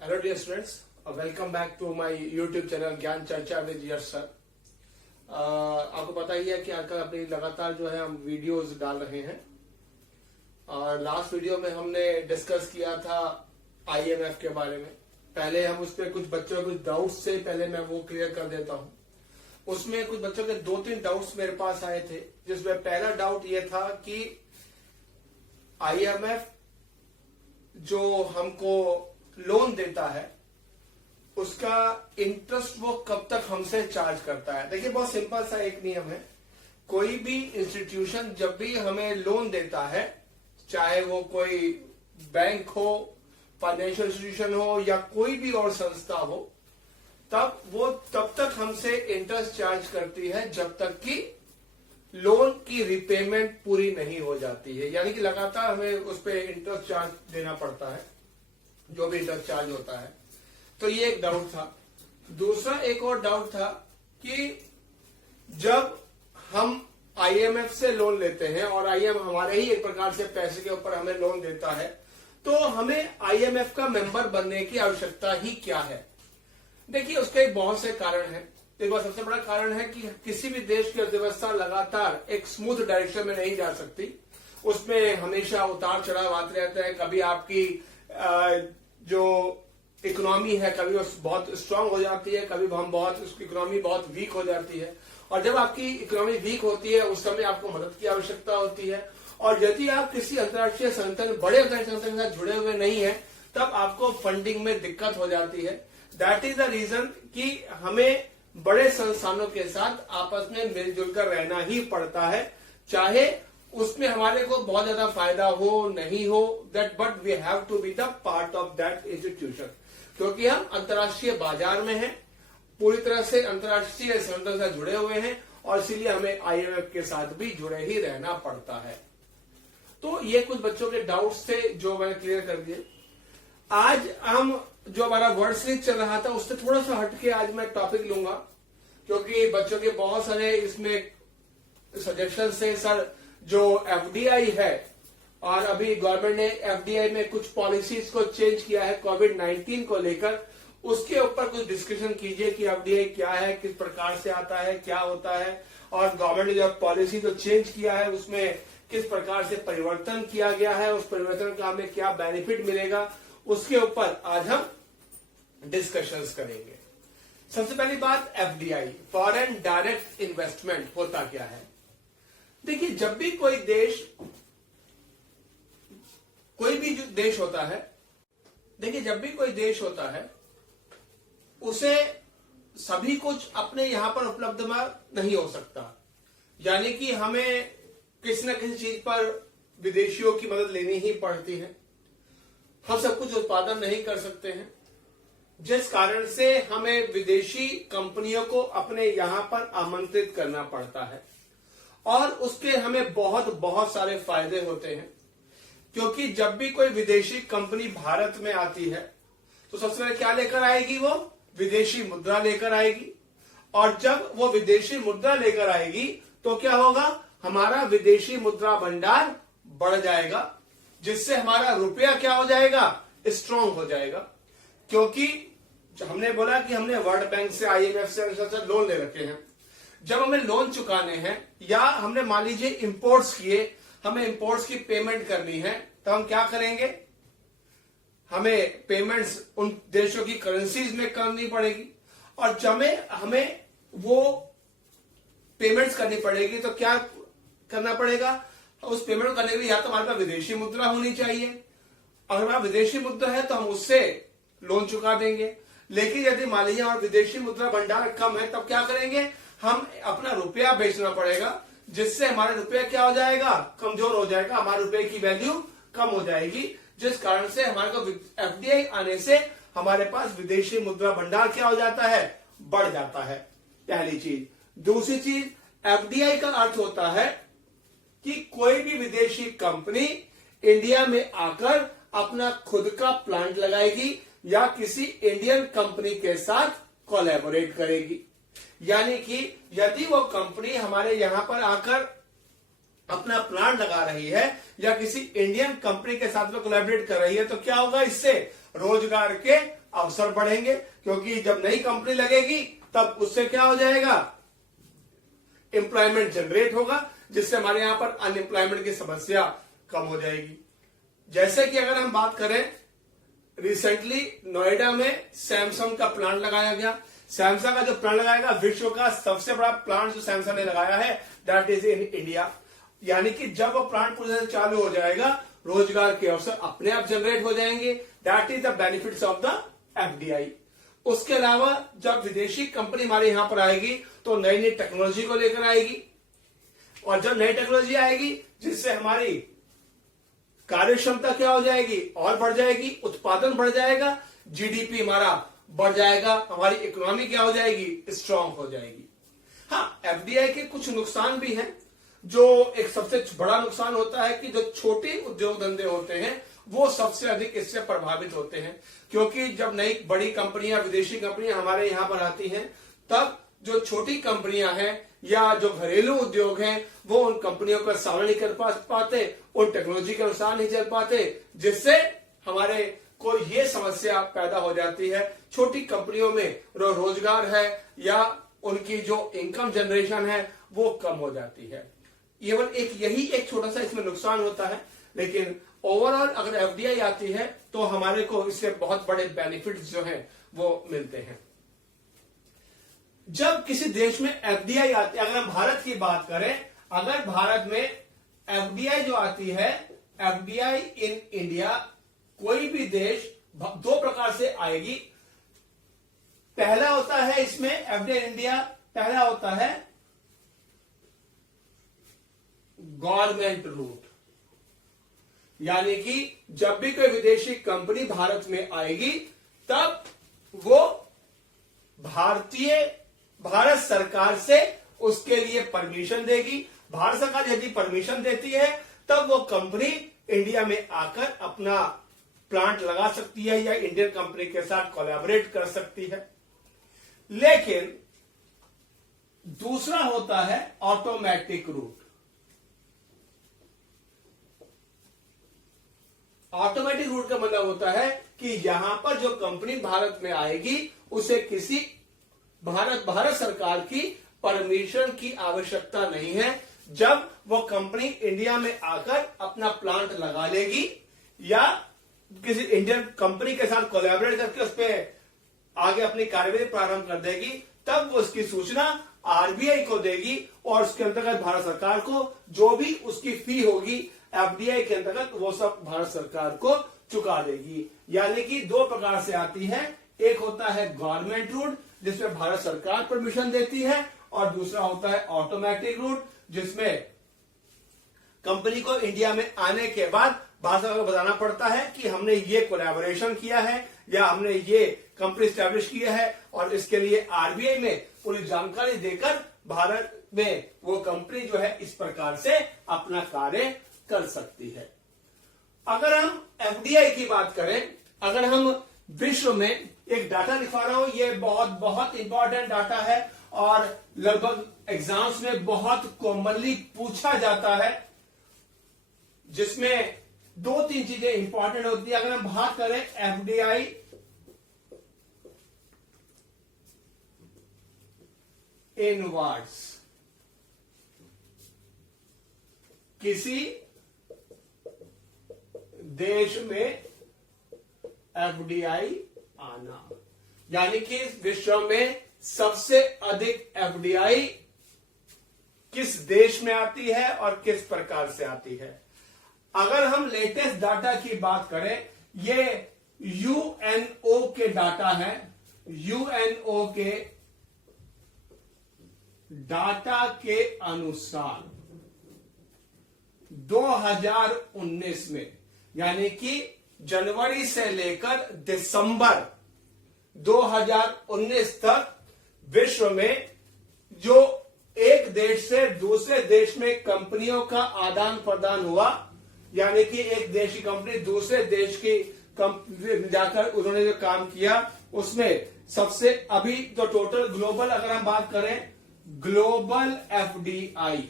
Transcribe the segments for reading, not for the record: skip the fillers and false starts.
Hello dear students, welcome back to my YouTube channel Gyan Charcha with Yash sir. आपको पता ही है कि आजकल अपनी लगातार जो है हम वीडियोस डाल रहे हैं और लास्ट वीडियो में हमने डिस्कस किया था आईएमएफ के बारे में। पहले हम उस पर कुछ बच्चों के कुछ डाउट्स से पहले मैं वो क्लियर कर देता हूं। उसमें कुछ बच्चों के 2-3 डाउट्स मेरे पास आए थे, जिसमें पहला डाउट ये था कि आईएमएफ जो हमको लोन देता है उसका इंटरेस्ट वो कब तक हमसे चार्ज करता है। देखिए, बहुत सिंपल सा एक नियम है। कोई भी इंस्टीट्यूशन जब भी हमें लोन देता है, चाहे वो कोई बैंक हो, फाइनेंशियल इंस्टीट्यूशन हो या कोई भी और संस्था हो, तब तक हमसे इंटरेस्ट चार्ज करती है जब तक कि लोन की रिपेमेंट पूरी नहीं हो जाती है। यानी कि लगातार हमें उस पर इंटरेस्ट चार्ज देना पड़ता है, जो भी इंटरेस्ट चार्ज होता है। तो ये एक डाउट था। दूसरा एक और डाउट था कि जब हम आईएमएफ से लोन लेते हैं और आईएमएफ हमारे ही एक प्रकार से पैसे के ऊपर हमें लोन देता है, तो हमें आईएमएफ का मेंबर बनने की आवश्यकता ही क्या है। देखिए, उसके बहुत से कारण हैं। एक बार सबसे बड़ा कारण है कि किसी भी देश की अर्थव्यवस्था लगातार एक स्मूथ डायरेक्शन में नहीं जा सकती। उसमें हमेशा उतार चढ़ाव आते रहते हैं। कभी आपकी जो इकोनॉमी है, कभी वो बहुत स्ट्रांग हो जाती है, कभी उसकी इकोनॉमी बहुत वीक हो जाती है। और जब आपकी इकोनॉमी वीक होती है, उस समय आपको मदद की आवश्यकता होती है। और यदि आप किसी अंतर्राष्ट्रीय संगठन, बड़े अंतर्राष्ट्रीय संगठन के साथ जुड़े हुए नहीं है, तब आपको फंडिंग में दिक्कत हो जाती है। दैट इज द रीजन कि हमें बड़े संस्थानों के साथ आपस में मिलजुल कर रहना ही पड़ता है, चाहे उसमें हमारे को बहुत ज्यादा फायदा हो नहीं हो, but we have to be the part of that institution. क्योंकि हम अंतर्राष्ट्रीय बाजार में हैं, पूरी तरह से अंतर्राष्ट्रीय संगठन से जुड़े हुए हैं और इसीलिए हमें आईएमएफ के साथ भी जुड़े ही रहना पड़ता है। तो ये कुछ बच्चों के डाउट्स थे जो मैंने क्लियर कर दिए। आज हम जो हमारा वर्ड सीरीज चल रहा था उससे थोड़ा सा हटके आज मैं टॉपिक लूंगा, क्योंकि बच्चों के बहुत सारे इसमें सजेशन से सर जो एफडीआई है, और अभी गवर्नमेंट ने एफडीआई में कुछ पॉलिसीज को चेंज किया है कोविड-19 को लेकर, उसके ऊपर कुछ डिस्कशन कीजिए कि एफडीआई क्या है, किस प्रकार से आता है, क्या होता है, और गवर्नमेंट ने जो पॉलिसी जो चेंज किया है उसमें किस प्रकार से परिवर्तन किया गया है, उस परिवर्तन का हमें क्या बेनिफिट मिलेगा, उसके ऊपर आज हम डिस्कशंस करेंगे। सबसे पहली बात, एफडीआई फॉरेन डायरेक्ट इन्वेस्टमेंट होता क्या है। देखिए, जब भी कोई भी जो देश होता है, देखिए जब भी कोई देश होता है उसे सभी कुछ अपने यहां पर उपलब्ध नहीं हो सकता। यानी कि हमें किसी न किसी चीज पर विदेशियों की मदद लेनी ही पड़ती है। हम सब कुछ उत्पादन नहीं कर सकते हैं, जिस कारण से हमें विदेशी कंपनियों को अपने यहां पर आमंत्रित करना पड़ता है और उसके हमें बहुत सारे फायदे होते हैं। क्योंकि जब भी कोई विदेशी कंपनी भारत में आती है तो सबसे पहले क्या लेकर आएगी, वो विदेशी मुद्रा लेकर आएगी। और जब वो विदेशी मुद्रा लेकर आएगी तो क्या होगा, हमारा विदेशी मुद्रा भंडार बढ़ जाएगा, जिससे हमारा रुपया क्या हो जाएगा, स्ट्रांग हो जाएगा। क्योंकि हमने बोला कि हमने वर्ल्ड बैंक से, आईएमएफ से लोन ले रखे हैं। जब हमें लोन चुकाने हैं या हमने मान लीजिए इंपोर्ट्स किए, हमें इंपोर्ट्स की पेमेंट करनी है, तो हम क्या करेंगे, हमें पेमेंट्स उन देशों की करेंसीज में करनी पड़ेगी। और जब हमें वो पेमेंट्स करनी पड़ेगी तो क्या करना पड़ेगा, उस पेमेंट करने के लिए या तो हमारे पास विदेशी मुद्रा होनी चाहिए, अगर हमारा विदेशी मुद्रा है तो हम उससे लोन चुका देंगे। लेकिन यदि मान लीजिए हमारा विदेशी मुद्रा भंडार कम है, तब क्या करेंगे, हम अपना रुपया बेचना पड़ेगा, जिससे हमारा रुपया क्या हो जाएगा, कमजोर हो जाएगा, हमारे रुपये की वैल्यू कम हो जाएगी, जिस कारण से हमारे को एफडीआई आने से हमारे पास विदेशी मुद्रा भंडार क्या हो जाता है, बढ़ जाता है। पहली चीज। दूसरी चीज, एफडीआई का अर्थ होता है कि कोई भी विदेशी कंपनी इंडिया में आकर अपना खुद का प्लांट लगाएगी या किसी इंडियन कंपनी के साथ कोलैबोरेट करेगी। यानी कि यदि वो कंपनी हमारे यहां पर आकर अपना प्लांट लगा रही है या किसी इंडियन कंपनी के साथ में कोलैबोरेट कर रही है, तो क्या होगा, इससे रोजगार के अवसर बढ़ेंगे, क्योंकि जब नई कंपनी लगेगी तब उससे क्या हो जाएगा, एम्प्लॉयमेंट जनरेट होगा, जिससे हमारे यहां पर अनएम्प्लॉयमेंट की समस्या कम हो जाएगी। जैसे कि अगर हम बात करें, रिसेंटली नोएडा में सैमसंग का प्लांट लगाया गया। सैमसंग का जो प्लांट लगाएगा, विश्व का सबसे बड़ा प्लांट जो सैमसंग ने लगाया है, दैट इज इन इंडिया। यानी कि जब वो प्लांट पूरी तरह से चालू हो जाएगा, रोजगार के अवसर अपने आप जनरेट हो जाएंगे। That is the benefits of the FDI. उसके अलावा जब विदेशी कंपनी हमारे यहां पर आएगी तो नई नई टेक्नोलॉजी को लेकर आएगी, और जब नई टेक्नोलॉजी आएगी जिससे हमारी कार्य क्षमता क्या हो जाएगी, और बढ़ जाएगी, उत्पादन बढ़ जाएगा, जीडीपी हमारा बढ़ जाएगा, हमारी इकोनॉमी क्या हो जाएगी, स्ट्रांग हो जाएगी। हाँ, एफडीआई के कुछ नुकसान भी हैं। जो एक सबसे बड़ा नुकसान होता है कि जो छोटे उद्योग धंधे होते हैं वो सबसे अधिक इससे प्रभावित होते हैं, क्योंकि जब नई बड़ी कंपनियां, विदेशी कंपनियां हमारे यहां पर आती हैं, तब जो छोटी कंपनियां हैं या जो घरेलू उद्योग हैं वो उन कंपनियों का सामना नहीं कर पाते, उन टेक्नोलॉजी के अनुसार नहीं चल पाते, जिससे हमारे को ये समस्या पैदा हो जाती है। छोटी कंपनियों में रोजगार है या उनकी जो इनकम जनरेशन है वो कम हो जाती है। यही एक छोटा सा इसमें नुकसान होता है, लेकिन ओवरऑल अगर एफडीआई आती है तो हमारे को इससे बहुत बड़े बेनिफिट्स जो हैं वो मिलते हैं। जब किसी देश में एफडीआई आती है, अगर हम भारत की बात करें, अगर भारत में एफडीआई जो आती है, एफडीआई इन इंडिया, कोई भी देश दो प्रकार से आएगी। पहला होता है इसमें एफडीआई इंडिया, पहला होता है गवर्नमेंट रूट, यानी कि जब भी कोई विदेशी कंपनी भारत में आएगी तब वो भारत सरकार से उसके लिए परमिशन देगी। भारत सरकार यदि परमिशन देती है तब वो कंपनी इंडिया में आकर अपना प्लांट लगा सकती है या इंडियन कंपनी के साथ कोलैबोरेट कर सकती है। लेकिन दूसरा होता है ऑटोमेटिक रूट। ऑटोमेटिक रूट का मतलब होता है कि यहां पर जो कंपनी भारत में आएगी उसे किसी भारत सरकार की परमिशन की आवश्यकता नहीं है। जब वो कंपनी इंडिया में आकर अपना प्लांट लगा लेगी या किसी इंडियन कंपनी के साथ कोलैबोरेट करके उस पर आगे अपनी कार्यवाही प्रारंभ कर देगी, तब वो उसकी सूचना आरबीआई को देगी और उसके अंतर्गत भारत सरकार को जो भी उसकी फी होगी एफडीआई के अंतर्गत वो सब भारत सरकार को चुका देगी। यानी कि दो प्रकार से आती है, एक होता है गवर्नमेंट रूट जिसमें भारत सरकार परमिशन देती है, और दूसरा होता है ऑटोमेटिक रूट जिसमें कंपनी को इंडिया में आने के बाद भारत सरकार को बताना पड़ता है कि हमने ये कोलैबोरेशन किया है या हमने ये कंपनी स्टैब्लिश किया है, और इसके लिए आरबीआई में पूरी जानकारी देकर भारत में वो कंपनी जो है इस प्रकार से अपना कार्य कर सकती है। अगर हम एफडीआई की बात करें, अगर हम विश्व में एक डाटा दिखा रहा हूं, ये बहुत इंपॉर्टेंट डाटा है और लगभग एग्जाम्स में बहुत कॉमनली पूछा जाता है, जिसमें दो तीन चीजें इंपॉर्टेंट होती है। अगर हम बात करें एफडीआई इनवर्ड्स, किसी देश में एफडीआई आना, यानी कि विश्व में सबसे अधिक एफडीआई किस देश में आती है और किस प्रकार से आती है। अगर हम लेटेस्ट डाटा की बात करें, ये यूएनओ के डाटा है। यूएनओ के डाटा के अनुसार 2019 में, यानी कि जनवरी से लेकर दिसंबर 2019 तक विश्व में जो एक देश से दूसरे देश में कंपनियों का आदान प्रदान हुआ, यानी कि एक देश की कंपनी दूसरे देश की कंपनी जाकर उन्होंने जो काम किया, उसमें सबसे अभी जो टोटल ग्लोबल अगर हम बात करें, ग्लोबल एफडीआई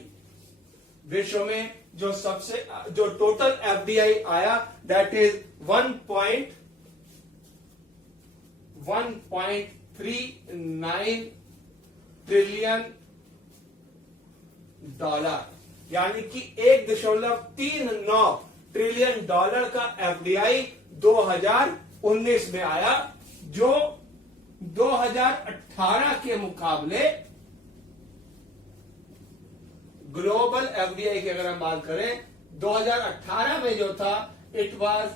विश्व में जो टोटल एफडीआई आया, दैट इज 1.39 ट्रिलियन डॉलर, यानी कि 1.39 ट्रिलियन डॉलर का एफडीआई 2019 में आया, जो 2018 के मुकाबले ग्लोबल एफडीआई की अगर हम बात करें 2018 में जो था इट वाज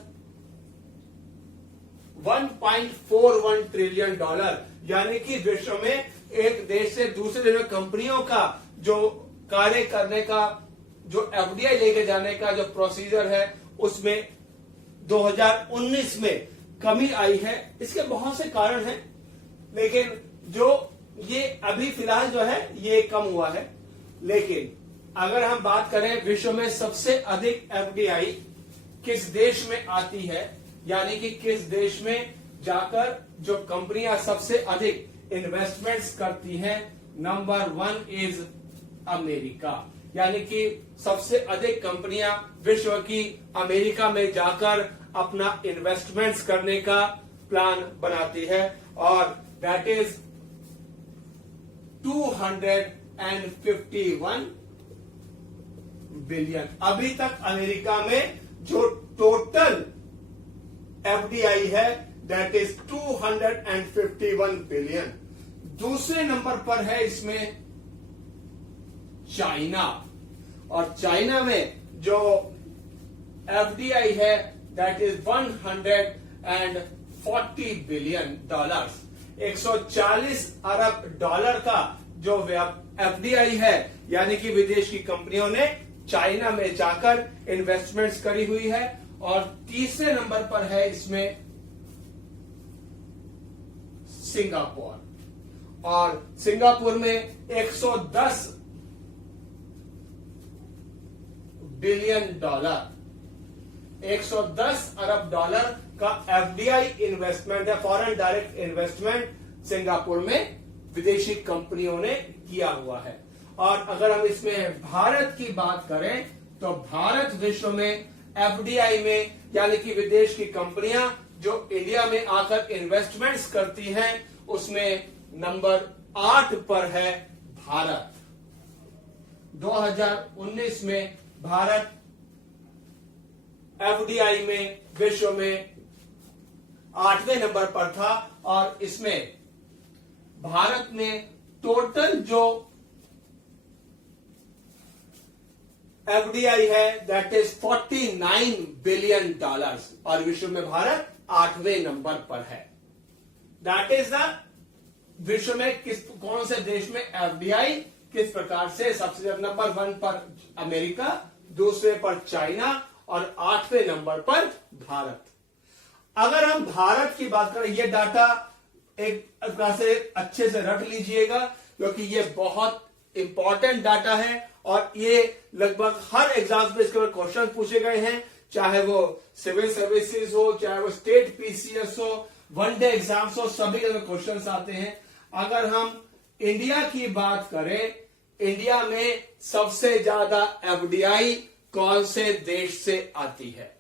1.41 ट्रिलियन डॉलर, यानी कि विश्व में एक देश से दूसरे देश में कंपनियों का जो कार्य करने का, जो एफडीआई लेके जाने का जो प्रोसीजर है, उसमें 2019 में कमी आई है। इसके बहुत से कारण हैं, लेकिन जो ये अभी फिलहाल जो है ये कम हुआ है। लेकिन अगर हम बात करें विश्व में सबसे अधिक एफडीआई किस देश में आती है, यानी कि किस देश में जाकर जो कंपनियां सबसे अधिक इन्वेस्टमेंट्स करती हैं, नंबर 1 इज अमेरिका, यानी कि सबसे अधिक कंपनियां विश्व की अमेरिका में जाकर अपना इन्वेस्टमेंट्स करने का प्लान बनाती है, और दैट इज 251 बिलियन। अभी तक अमेरिका में जो टोटल एफडीआई है दैट इज 251 बिलियन। दूसरे नंबर पर है इसमें चाइना, और चाइना में जो एफडीआई है that is 140 billion dollars. 140 Arab dollar का जो एफडीआई है, यानी कि विदेश की कंपनियों ने चाइना में जाकर इन्वेस्टमेंट्स करी हुई है। और तीसरे नंबर पर है इसमें सिंगापुर, और सिंगापुर में 110 बिलियन डॉलर, 110 अरब डॉलर का एफडीआई इन्वेस्टमेंट है, फॉरेन डायरेक्ट इन्वेस्टमेंट सिंगापुर में विदेशी कंपनियों ने किया हुआ है। और अगर हम इसमें भारत की बात करें तो भारत विश्व में एफडीआई में, यानी कि विदेश की कंपनियां जो इंडिया में आकर इन्वेस्टमेंट्स करती हैं, उसमें नंबर 8 पर है भारत। 2019 में भारत एफडीआई में विश्व में 8वें नंबर पर था, और इसमें भारत में टोटल जो एफडीआई है दैट इज 49 बिलियन डॉलर्स, और विश्व में भारत 8वें नंबर पर है। दैट इज द विश्व में कौन से देश में एफडीआई किस प्रकार से सबसे ज्यादा, नंबर 1 पर अमेरिका, दूसरे पर चाइना, और 8वें नंबर पर भारत। अगर हम भारत की बात करें, यह डाटा एक प्रकार से अच्छे से रख लीजिएगा, क्योंकि यह बहुत इंपॉर्टेंट डाटा है, और ये लगभग हर एग्जाम में इसके ऊपर क्वेश्चन पूछे गए हैं, चाहे वो सिविल सर्विसेज हो, चाहे वो स्टेट पीसीएस हो, वनडे एग्जाम्स हो, सभी क्वेश्चन आते हैं। अगर हम इंडिया की बात करें, इंडिया में सबसे ज्यादा एफडीआई कौन से देश से आती है?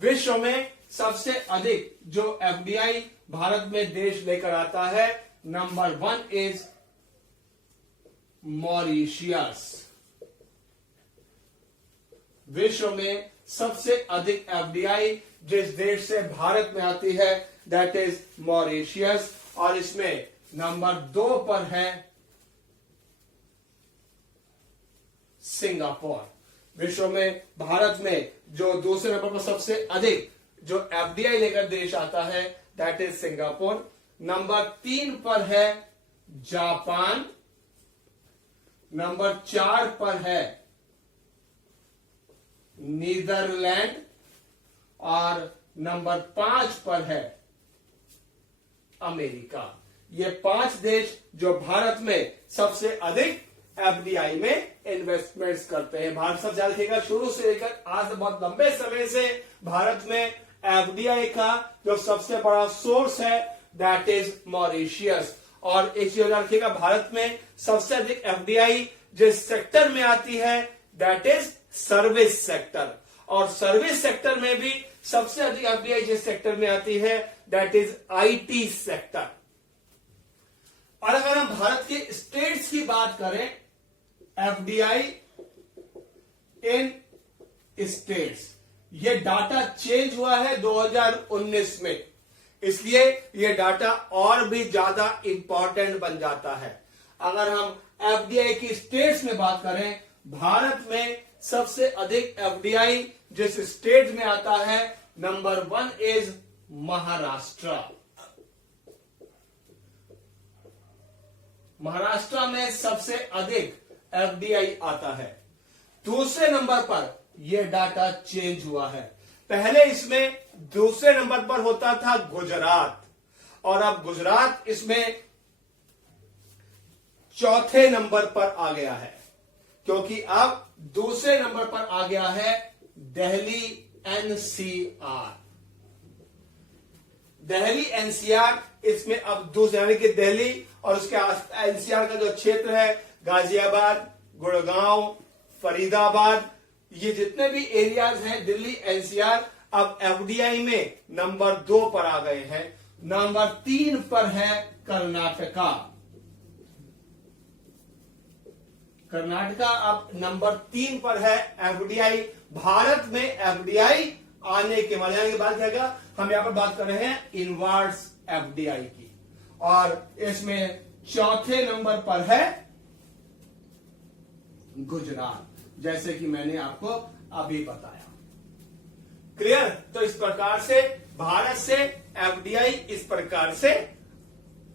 विश्व में सबसे अधिक जो एफडीआई भारत में देश लेकर आता है, नंबर 1 इज मॉरिशियस। विश्व में सबसे अधिक एफडीआई जिस देश से भारत में आती है दैट इज मॉरिशियस, और इसमें नंबर 2 पर है सिंगापुर। विश्व में भारत में जो दूसरे नंबर पर सबसे अधिक जो एफडीआई लेकर देश आता है दैट इज सिंगापुर। नंबर 3 पर है जापान, नंबर 4 पर है नीदरलैंड, और नंबर 5 पर है अमेरिका। ये 5 देश जो भारत में सबसे अधिक एफडीआई में इन्वेस्टमेंट्स करते हैं। भारत सबसे ज्यादा देखिएगा, शुरू से लेकर आज बहुत लंबे समय से भारत में एफडीआई का जो सबसे बड़ा सोर्स है दैट इज मॉरिशियस। और एक चीज रखिएगा, भारत में सबसे अधिक एफडीआई जिस सेक्टर में आती है दैट इज सर्विस सेक्टर, और सर्विस सेक्टर में भी सबसे अधिक एफडीआई जिस सेक्टर में आती है दैट इज आईटी सेक्टर। और अगर हम भारत के स्टेट्स की बात करें, एफडीआई इन स्टेट्स, ये डाटा चेंज हुआ है 2019 में, इसलिए ये डाटा और भी ज्यादा इंपॉर्टेंट बन जाता है। अगर हम एफडीआई की स्टेट्स में बात करें, भारत में सबसे अधिक एफडीआई जिस स्टेट में आता है, नंबर 1 इज महाराष्ट्र। महाराष्ट्र में सबसे अधिक एफडीआई आता है। दूसरे नंबर पर यह डाटा चेंज हुआ है, पहले इसमें दूसरे नंबर पर होता था गुजरात, और अब गुजरात इसमें चौथे नंबर पर आ गया है, क्योंकि अब दूसरे नंबर पर आ गया है दिल्ली एनसीआर। दिल्ली एनसीआर इसमें अब दूसरे, यानी कि दिल्ली और उसके एनसीआर का जो क्षेत्र है, गाजियाबाद, गुड़गांव, फरीदाबाद, ये जितने भी एरियाज हैं दिल्ली एनसीआर, अब एफडीआई में नंबर 2 पर आ गए हैं। नंबर 3 पर है कर्नाटका। कर्नाटका अब नंबर 3 पर है एफडीआई। भारत में एफडीआई आने के बाद क्या, हम यहां पर बात कर रहे हैं इनवर्स एफडीआई की, और इसमें चौथे नंबर पर है गुजरात, जैसे कि मैंने आपको अभी बताया। क्लियर? तो इस प्रकार से भारत से एफडीआई इस प्रकार से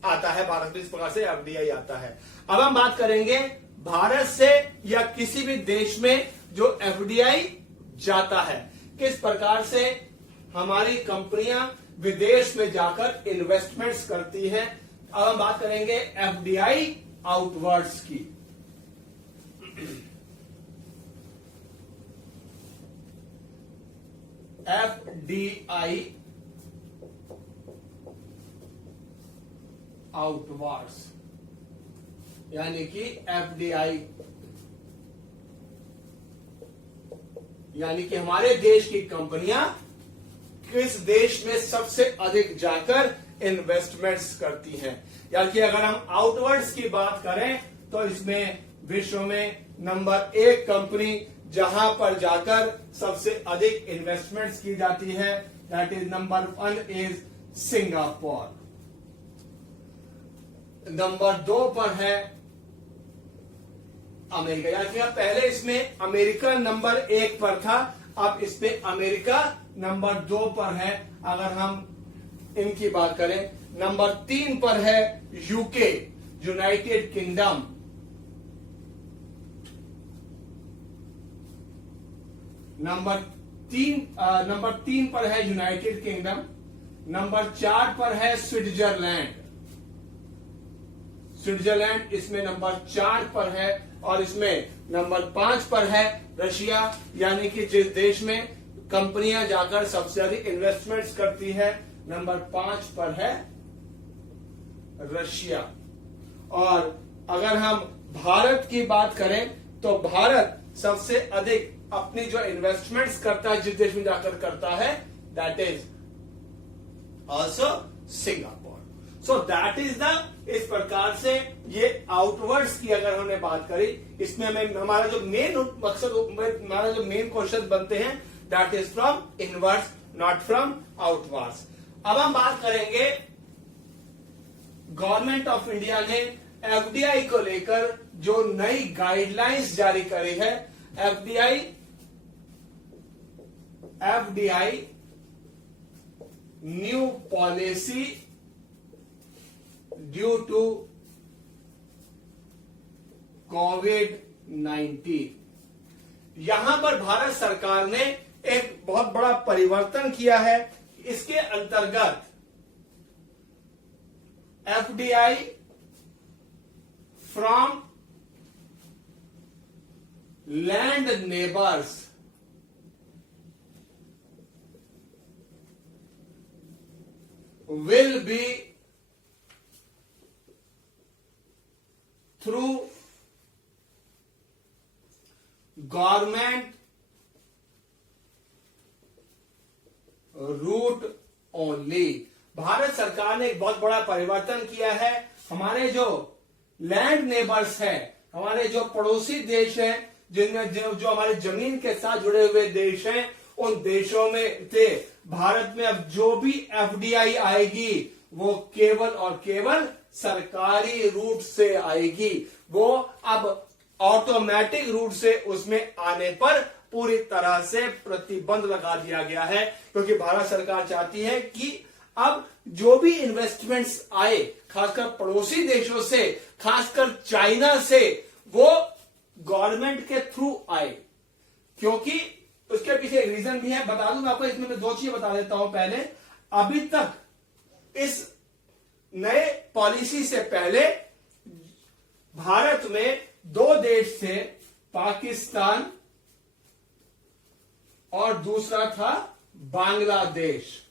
आता है, भारत में इस प्रकार से एफडीआई आता है। अब हम बात करेंगे भारत से या किसी भी देश में जो एफडीआई जाता है, किस प्रकार से हमारी कंपनियां विदेश में जाकर इन्वेस्टमेंट्स करती हैं। अब हम बात करेंगे एफडीआई आउटवर्ड्स की। एफडीआई आउटवर्ड्स, यानी कि एफडीआई यानी कि हमारे देश की कंपनियां किस देश में सबसे अधिक जाकर इन्वेस्टमेंट्स करती हैं। यानी कि अगर हम आउटवर्ड्स की बात करें तो इसमें विश्व में नंबर 1 कंपनी जहां पर जाकर सबसे अधिक इन्वेस्टमेंट्स की जाती है, that is number 1 is Singapore. Number 2 पर है अमेरिका। यानी कि पहले इसमें अमेरिका नंबर 1 पर था, अब इसमें अमेरिका नंबर 2 पर है। अगर हम इनकी बात करें, नंबर 3 पर है यूके, यूनाइटेड किंगडम। नंबर 3 पर है यूनाइटेड किंगडम। नंबर 4 पर है स्विट्जरलैंड। स्विट्जरलैंड इसमें नंबर 4 पर है, और इसमें नंबर 5 पर है रशिया, यानी कि जिस देश में कंपनियां जाकर सबसे अधिक इन्वेस्टमेंट्स करती है, नंबर 5 पर है रशिया। और अगर हम भारत की बात करें तो भारत सबसे अधिक अपनी जो इन्वेस्टमेंट्स करता है जिस देश में जाकर करता है, that is also Singapore. So that is the, इस प्रकार से ये आउटवर्ड्स की अगर हमने बात करी, इसमें हमें हमारा जो मेन मकसद, हमारा जो मेन क्वेश्चन बनते हैं, that is from inverse, not from outwards. अब हम बात करेंगे, गवर्नमेंट ऑफ इंडिया ने एफडीआई को लेकर जो नई गाइडलाइंस जारी करी है, FDI new policy due to कोविड-19। यहां पर भारत सरकार ने एक बहुत बड़ा परिवर्तन किया है। इसके अंतर्गत FDI from land neighbours will be through government route only। Bharat सरकार ने एक बहुत बड़ा परिवर्तन किया है। हमारे जो लैंड नेबर्स हैं, हमारे जो पड़ोसी देश हैं, जिनमें जो हमारे जमीन के साथ जुड़े हुए देश हैं, उन देशों में से भारत में अब जो भी एफडीआई आएगी वो केवल और केवल सरकारी रूट से आएगी। वो अब ऑटोमेटिक रूट से उसमें आने पर पूरी तरह से प्रतिबंध लगा दिया गया है, क्योंकि भारत सरकार चाहती है कि अब जो भी इन्वेस्टमेंट्स आए, खासकर पड़ोसी देशों से, खासकर चाइना से, वो गवर्नमेंट के थ्रू आए। क्योंकि उसके पीछे एक रीजन भी है, बता दूं मैं आपको। इसमें मैं दो चीजें बता देता हूं। पहले, अभी तक इस नए पॉलिसी से पहले भारत में दो देश थे, पाकिस्तान और दूसरा था बांग्लादेश।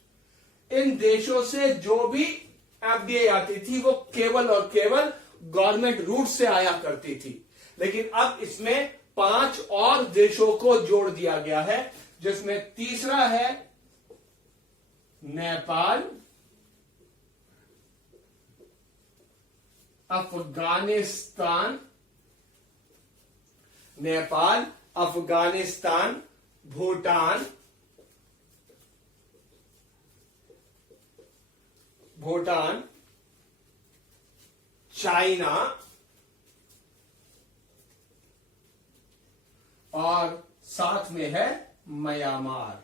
इन देशों से जो भी एफडीआई आती थी वो केवल और केवल गवर्नमेंट रूट से आया करती थी। लेकिन अब इसमें 5 और देशों को जोड़ दिया गया है, जिसमें तीसरा है नेपाल, अफगानिस्तान, नेपाल, अफगानिस्तान, भूटान, चाइना और साथ में है म्यांमार।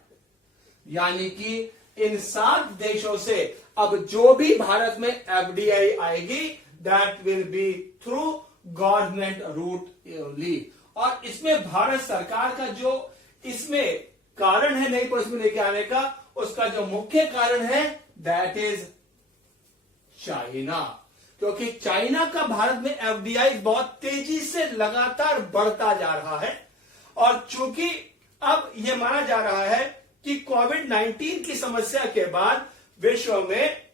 यानी कि इन 7 देशों से अब जो भी भारत में एफडीआई आएगी, that will be through government route only. और इसमें भारत सरकार का जो इसमें कारण है नई पॉलिसी में लेके आने का, उसका जो मुख्य कारण है दैट इज चाइना। क्योंकि चाइना का भारत में एफडीआई बहुत तेजी से लगातार बढ़ता जा रहा है। और चूंकि अब यह माना जा रहा है कि कोविड-19 की समस्या के बाद विश्व में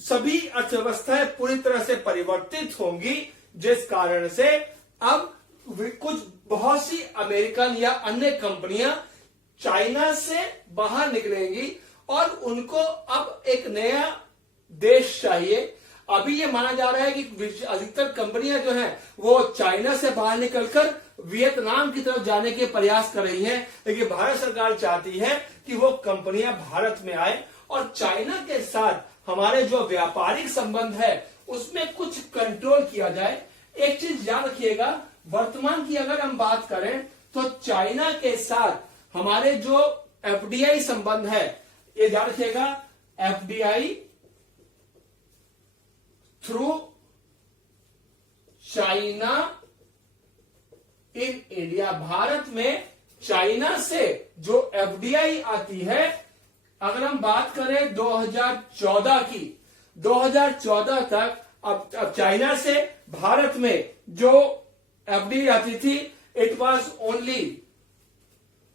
सभी अर्थव्यवस्थाएं पूरी तरह से परिवर्तित होंगी, जिस कारण से अब कुछ बहुत सी अमेरिकन या अन्य कंपनियां चाइना से बाहर निकलेंगी और उनको अब एक नया देश चाहिए। अभी ये माना जा रहा है कि अधिकतर कंपनियां जो हैं वो चाइना से बाहर निकलकर वियतनाम की तरफ जाने के प्रयास कर रही हैं। लेकिन भारत सरकार चाहती है कि वो कंपनियां भारत में आए और चाइना के साथ हमारे जो व्यापारिक संबंध है उसमें कुछ कंट्रोल किया जाए। एक चीज याद रखिएगा, वर्तमान की अगर हम बात करें तो चाइना के साथ हमारे जो एफडीआई संबंध है, ये याद रखिएगा, FDI through China in India. Bharat में चाइना से जो एफडीआई आती है, अगर हम बात करें 2014 की, 2014 तक अब चाइना से भारत में जो एफडीआई आती थी, इट वाज ओनली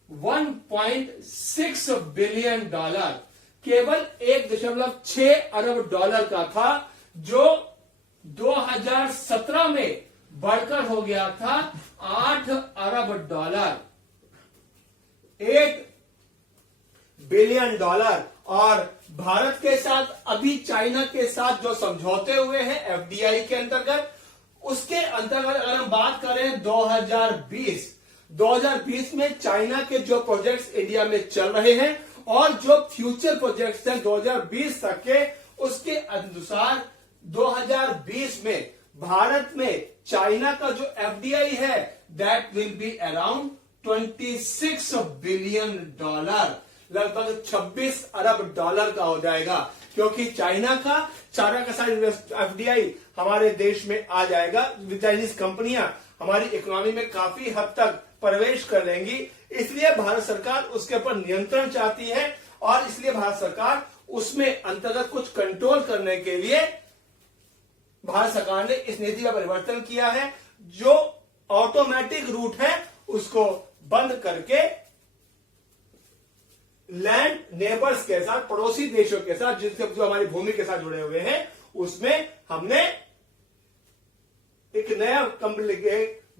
$1.6 बिलियन, केवल $1.6 अरब का था, जो 2017 में बढ़कर हो गया था $8 अरब, $8 बिलियन। और भारत के साथ अभी चाइना के साथ जो समझौते हुए हैं एफडीआई के अंतर्गत, उसके अंतर्गत अगर हम बात करें 2020 में चाइना के जो प्रोजेक्ट्स इंडिया में चल रहे हैं और जो फ्यूचर प्रोजेक्ट्स हैं 2020 तक के, उसके अनुसार 2020 में भारत में चाइना का जो एफडीआई है that will be around $26 billion, लगभग $26 अरब का हो जाएगा। क्योंकि चाइना का सारा एफडीआई हमारे देश में आ जाएगा। चाइनीज कंपनियां हमारी इकोनॉमी में काफी हद तक प्रवेश कर लेंगी, इसलिए भारत सरकार उसके ऊपर नियंत्रण चाहती है और इसलिए भारत सरकार उसमें अंतर्गत कुछ कंट्रोल करने के लिए भारत सरकार ने इस नीति का परिवर्तन किया है। जो ऑटोमेटिक रूट है उसको बंद करके लैंड नेबर्स के साथ, पड़ोसी देशों के साथ, जिनसे जो हमारी भूमि के साथ जुड़े हुए हैं, उसमें हमने एक नया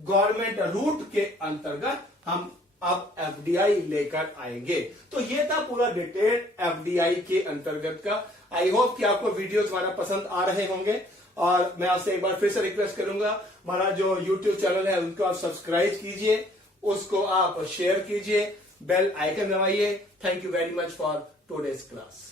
गवर्नमेंट रूट के अंतर्गत हम आप एफडीआई लेकर आएंगे। तो ये था पूरा डिटेल एफडीआई के अंतर्गत का। आई होप कि आपको वीडियोस हमारा पसंद आ रहे होंगे, और मैं आपसे एक बार फिर से रिक्वेस्ट करूंगा, हमारा जो यूट्यूब चैनल है उनको आप सब्सक्राइब कीजिए, उसको आप शेयर कीजिए, बेल आइकन दबाइए। Thank you very much for today's class.